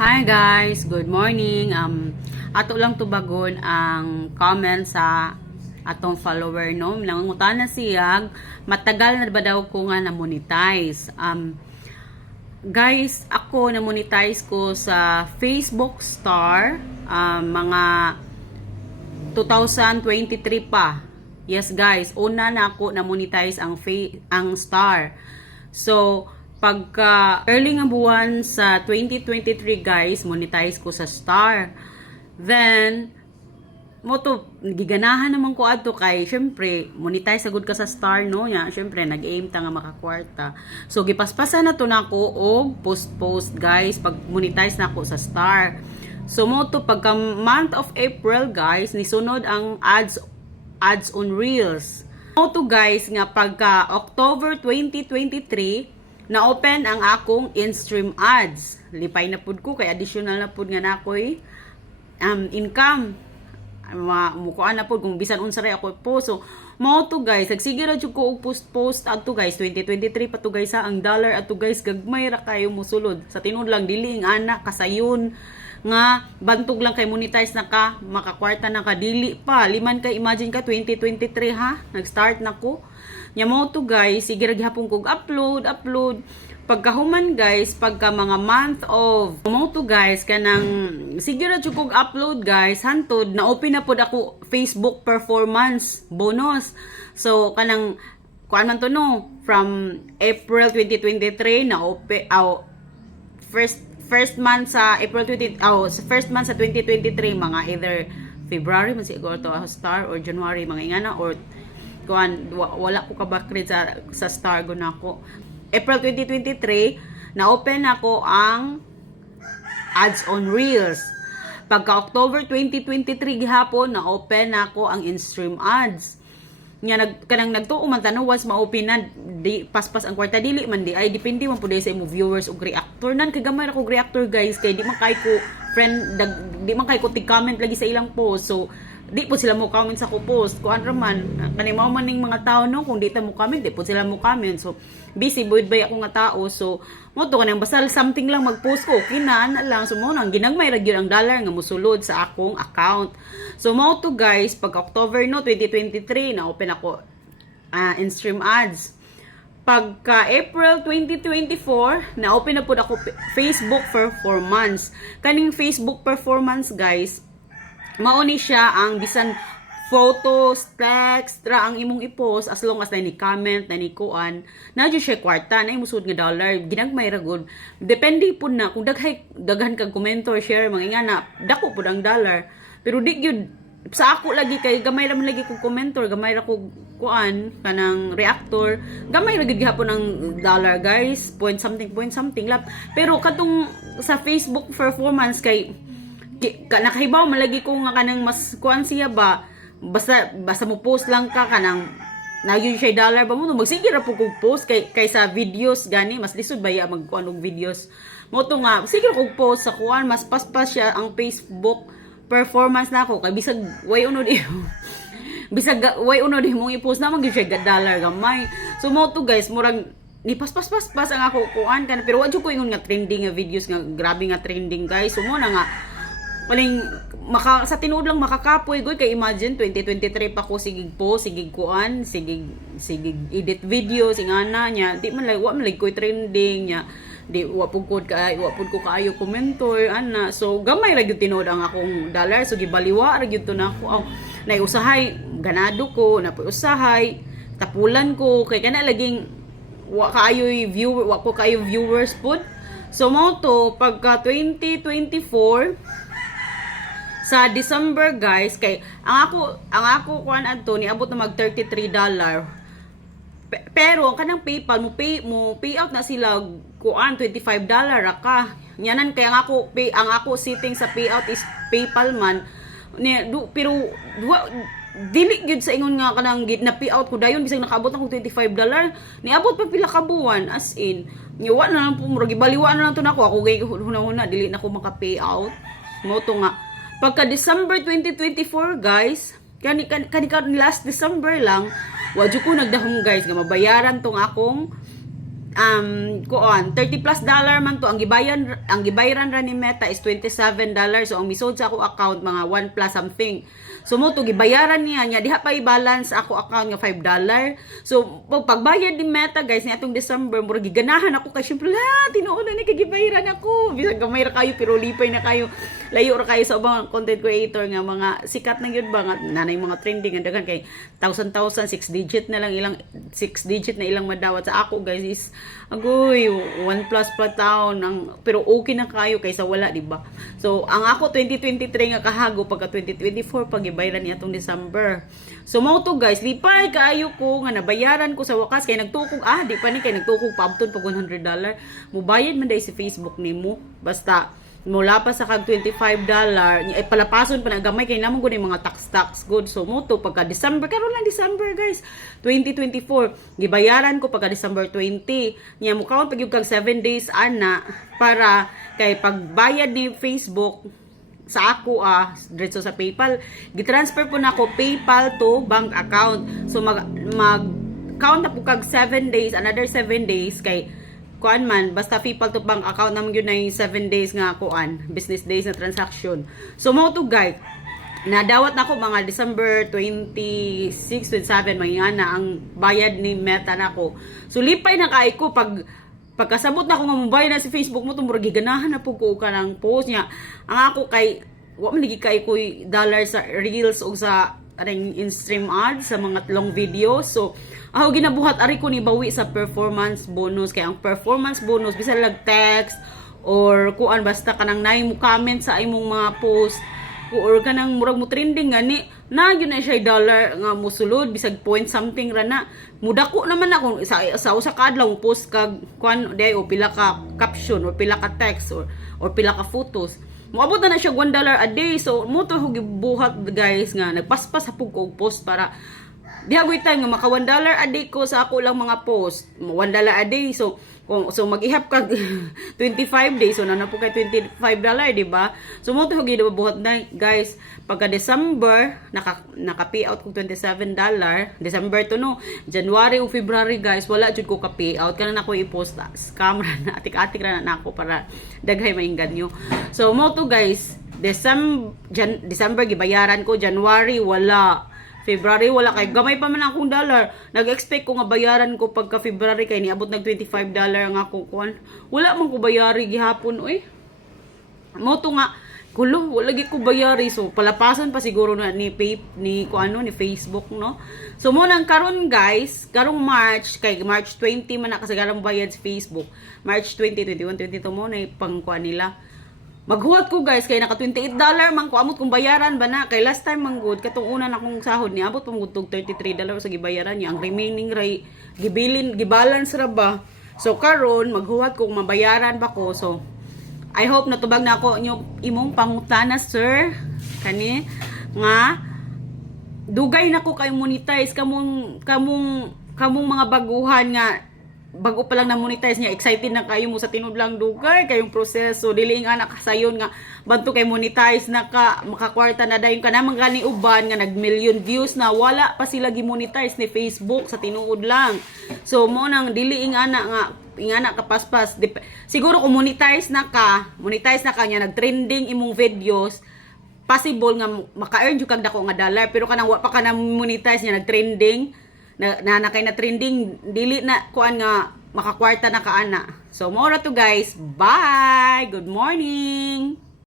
Hi guys, good morning. Um ato lang tubagon ang comment sa atong follower no. Nangungutan na siya, matagal na ba daw ko nga na monetize. Um guys, ako na monetize ko sa Facebook Star um, mga 2023 pa. Yes guys, una na ako na monetize ang ang Star. So, pagka early nga buwan sa 2023 guys, monetize ko sa Star. Then, mo to giganahan naman ko adto kay syempre monetize sagud ka sa star no? Nya syempre nag-aim ta nga makakwarta. So gipaspasan na to nako og post post guys pag monetize na ako sa star. So mo to pagka month of April guys nisunod ang ads ads on reels. Mo to guys nga pagka October 2023 na open ang akong in-stream ads. Lipay na pud ko kay additional na pud nga nakoy um, income. Ma mukuan na po kung bisan unsa ako po so mao to guys nagsige ra jud ko og post post adto guys 2023 pa to guys ha? Ang dollar adto guys gagmay ra kayo mosulod. Sa tinud lang dili ang ana kasayon nga bantog lang kay monetize na ka makakwarta na ka dili pa. Liman kay imagine ka 2023 ha? Nag-start na ko nya mo guys. Sige ra gihapon kog upload upload. Pagkahuman guys pagka mga month of mo guys kanang sige ra kog upload guys. Hantod na open na pod ako Facebook performance bonus. So kanang kuan man to no? From April 2023 na open aw first first month sa April 20 aw sa first month sa 2023 mga either February man siguro to star or January mga ingana or kuan wa- wala ko kabakrit sa sa star go nako April 2023 na open ako ang ads on Reels. Pagka October 2023 gihapon na open ako ang in-stream ads. Nga nag kanang nagtuo man tanong once ma-open na di paspas ang kwarta dili man di ay depende man pud sa imo viewers ug reactor nan kay gamay ra ko reactor guys kay di man kay ko friend dag, di man kay ko tig comment lagi sa ilang post so di po sila mo comment sa ko post kuan ra man kani mao man ning mga tao no? Kung di ta mo comment di po sila mo comment so busy buid bay ako nga tao? So mo to kanang basta something lang mag-post ko. Na na lang. So mo nang ginagmay ra gyud ang dollar nga mosulod sa akong account. So mo to guys pag October no 2023 na open ako ah, in stream ads. Pagka April 2024 na open na po ako Facebook for 4 months. Kaning Facebook performance guys mao ni siya ang bisan photos, text, ra ang imong i-post as long as na ni comment, na ni kuan, na dyan siya kwarta, na imusud nga dollar, ginagmay ra gud. Depende po na, kung daghay, daghan kag commentor, share, mga nga na, dako po ang dollar. Pero di gyud sa ako lagi kay gamay ra man lagi kog commentor, gamay ra kog kuan kanang reactor, gamay ra gid gihapon ang dollar guys, point something point something lap. Pero katong sa Facebook performance kay nakahibaw malagi ko nga kanang mas kuan siya ba? Basta basta mo post lang ka kanang na yun siya dollar ba mo? No magsige ra po kog post kay kaysa videos gani mas lisod ba ya magkuan og videos? Mo to nga sige kog post sa kuan mas paspas siya ang Facebook performance na ako kay bisag way unod bisag ga- way unod imong i-post na gyud siya dollar gamay. So mo to guys murag ni pas pas pas pas ang ako kuan kan pero wa jud ko ingon nga trending nga videos nga grabe nga trending guys. So mo na nga Maling maka sa tinuod lang makakapoy goy kay imagine 2023 pa ko sigig po sigig kuan sigig sigig edit video singana nya di man like wa man like koy trending nya di wa pud ko ka wa pud ko kaayo komentor ana. So gamay ra gyud tinuod ang akong dollar. So gibaliwa ra gyud to na ako. Aw nay usahay ganado ko na usahay tapulan ko. Kay kana laging wa kaayo viewer wa ko kaayo viewers pud. So mo to pagka 2024 sa December guys kay ang ako ang ako kuan adto ni abot na mag 33 dollar. Pe- pero ang kanang PayPal mo pay mo payout na sila kuan 25 dollar ra ka. Nyanan kay ang ako pay ang ako sitting sa payout is PayPal man. Ni du, pero duwa, dili gyud sa ingon nga kanang gid na payout ko. Dayon bisag nakaabot ako 25 dollar. Niabot pa pila ka buwan as in niwa na lang po murag ibaliwa na lang to nako. Ako gay hunahuna dili na ko maka payout mo to nga pagka December 2024 guys kani kani, kani ka- last December lang wa jud ko nagdahom guys nga mabayaran tong akong um kuon 30 plus dollar man to. Ang gibayan ang gibayaran ra ni Meta is 27 dollar so ang misod sa ako account mga 1 plus something so mo to gibayaran niya nya diha pa i-balance ako account nga 5 dollar. So pag pagbayad ni Meta guys ni atong December mura giganahan ako kay syempre la tinuod na ni kay gibayaran ako. Bisag gamay ra kayo pero lipay na kayo. Layo ra kayo sa ubang content creator nga mga sikat na gyud ba? Nga nanay mga trending ang daghan kay 1000 1000 6 digit na lang ilang 6 digit na ilang madawat sa ako guys is agoy 1 plus pa taon ang pero okay na kayo kaysa wala di ba? So ang ako 2023 nga kahago pagka 2024 pag ibayran ni atong December. So mo to guys lipay kaayo ko nga nabayaran ko sa wakas kay nagtukog ah di pa ni kay nagtukog paabton pag 100 dollar. Mubayad man dai si Facebook nimo basta mula pa sa kag 25 dollar eh, palapason pa na gamay kay namon gud mga tax tax good. So mo to pagka December karon lang December guys 2024 gibayaran ko pagka December 20 nya mo kaon pag kag 7 days ana para kay pagbayad ni Facebook sa ako ah diretso sa PayPal. Gitransfer po na ako PayPal to bank account. So mag mag count na po kag 7 days another 7 days kay kuan man basta PayPal to bank account naman yun na yung 7 days nga kuan business days na transaction. So mo to guide nadawat na ako mga December 26, 27 mga na ang bayad ni Meta na ko so lipay na kay ko pag pagkasabot na ako nga mobile na si Facebook mo tumurag giganahan na po ko ka ng post niya. Ang ako kay wa man lagi kay ko dollar sa reels o sa aring in-stream ads sa mga long videos. So ako ginabuhat ari ko ni bawi sa performance bonus. Kay ang performance bonus bisan lag text or kuan basta kanang nay mo comment sa imong mga post or kanang murag mo trending gani na yun na siya dollar nga musulod bisag point something ra na mudako naman ako sa sa usa ka adlaw post kag kuan day o pila ka caption or pila ka text or or pila ka photos Moabot na na siya 1 dollar a day. So, mo to buhat guys nga nagpaspas sa pug og post para di agoy time nga maka 1 dollar a day ko sa ako lang mga post. 1 dollar a day. So, kung so mag-ihap kag 25 days so na po kay 25 dollar di ba? So mo to hug buhat na guys pagka December naka naka pay out kog 27 dollar. December to no? January o February guys wala jud ko ka pay out kana na ko i-post scam ra na atik-atik ra na ako para daghay mainggan nyo. So mo to guys December Jan, December gibayaran ko. January wala February wala kay gamay pa man akong dollar. Nag-expect ko nga bayaran ko pagka February kay niabot nag 25 dollar nga ako kuan. Wala man ko bayari gihapon oy. Mo to nga kulo wala gi ko bayari so palapasan pa siguro na ni pay, ni ko ano ni Facebook no. So mo nang karon guys, karong March kay March 20 man na kasagaran bayad sa Facebook. March 20, 21, 22 mo na pang kuan nila. Maghuwat ko guys kay naka 28 dollar man ko. Amot kung bayaran ba na? Kay last time man good. Katong una na akong sahod ni abot pa gud 33 dollar sa gibayaran niya. Ang remaining ray gibilin gibalance ra ba? So karon maghuwat kung mabayaran ba ko. So I hope natubag na ako inyo imong pangutana sir. Kani nga dugay na ko kay monetize kamong kamong kamong mga baguhan nga bago pa lang na monetize niya excited na kayo mo sa tinudlang dugay kayong proseso dili nga nakasayon nga banto kay monetize na ka makakwarta na dayon ka naman gani uban nga nag million views na wala pa sila gi-monetize ni Facebook sa tinuod lang. So mo nang dili ingana nga ingana ka paspas Dep- siguro kung monetize na ka monetize na ka nya nag trending imong videos possible nga maka-earn jud kag dako nga dollar pero kanang wa pa ka na monetize nya nag trending na, na, na kay na trending dili na kuan nga makakwarta na kaana so mo ra to guys. Bye! Good morning